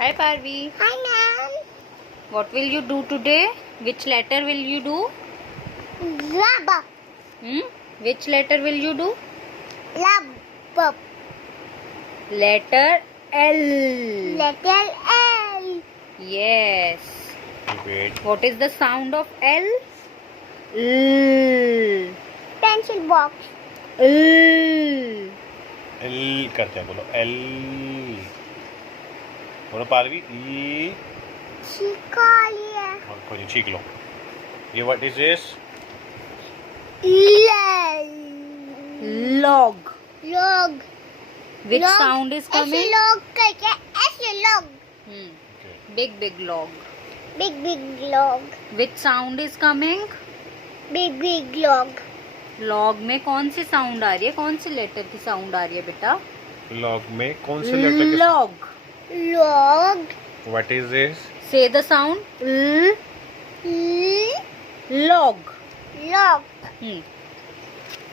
Hi Parvi. Hi, ma'am. What will you do today? Which letter will you do? Rubber. Which letter will you do? Rubber. Letter L. Letter L. Yes. Wait. What is the sound of L? L. Pencil box. L. L करते हैं, बोलो L. बोलो पारवी ई। छिका लिया. और कोई नहीं, छीक लो। ये what is this? L. Log. Log. Which Log. sound is ऐसे coming? log करके ऐसे log. Big log. Big log. Which sound is coming? Big log. Log में कौन सी साउंड आ रही है? कौन सी लेटर की साउंड आ रही है बेटा? लॉग में कौन से लेटर के? Log. Log. What is this? Say the sound. L. Log. Log.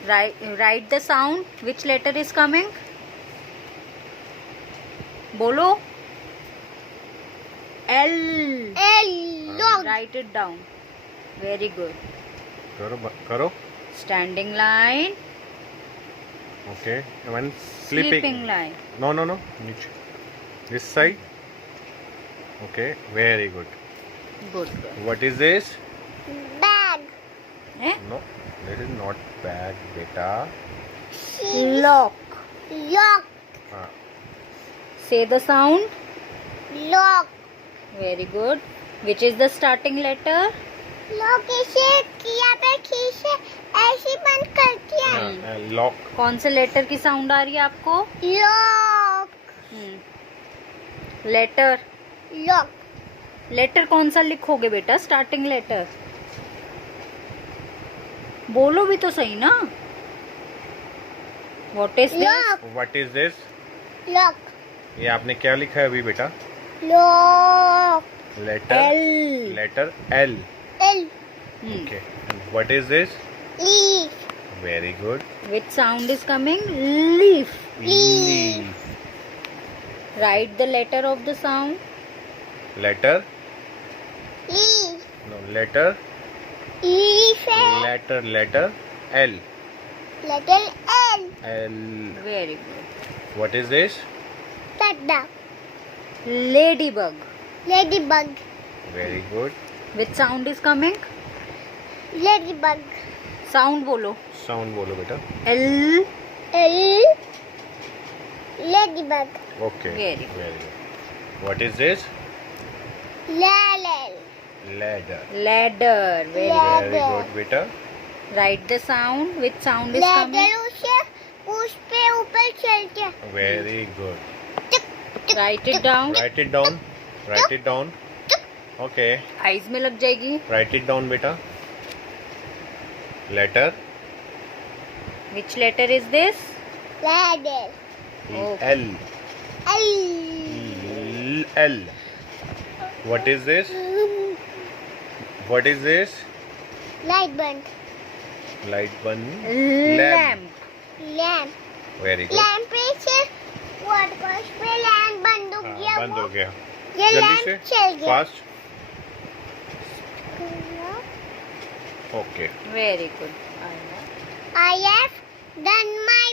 Write the sound. Which letter is coming? बोलो. L. L. Log. Write it down. Very good. करो। Standing line. Okay, one Sleeping line. No नीचे, this side. Okay, very good. Good. What is this? Bag. No, this is not bag बेटा। Lock. Lock. हाँ, Say the sound. Lock. Very good. Which is the starting letter? लोग इसे किया पे खींचे ऐसे बंद कर दिया. लॉक। कौन से लेटर की साउंड आ रही है आपको? लॉक. लेटर. लॉक. लेटर कौन सा लिखोगे बेटा? स्टार्टिंग लेटर बोलो भी तो सही ना. What is lock. What is this? Lock. ये आपने क्या लिखा है अभी बेटा? Lock. Letter L. Letter L. L. Okay, what is this? Leaf. Very good. Which sound is coming? Leaf. Leaf. Write the letter of the sound. Letter leaf. No, letter leaf है. Letter L. Letter L. L. Very good. What is this? टड्डा. Ladybug. Ladybug. Very good. Which sound is coming? Lady bug. Sound बोलो. Sound बोलो बेटा। L. L. Ladybug. Okay, Very very good. What is this? लैलेल. Ladder. Ladder. Very good. Very good बेटा। Write the sound. Which sound is coming? Ladder उसे उस पे ऊपर चलते. Very good. Write it down. Write it down, write it down. Okay, Eyes में लग जाएगी. राइट इट डाउन बेटा। Letter Which letter is this? Ladder. Okay. L. L. L. What is this? What is this? Light बंद. Light बन। Lamp. Lamp. Very good. Lamp पे से वाटकोश पे lamp बंद हो गया. बंद हो गया। ये जल्दी लैम्प से, चल गया. Fast. Okay, Very good. I have done my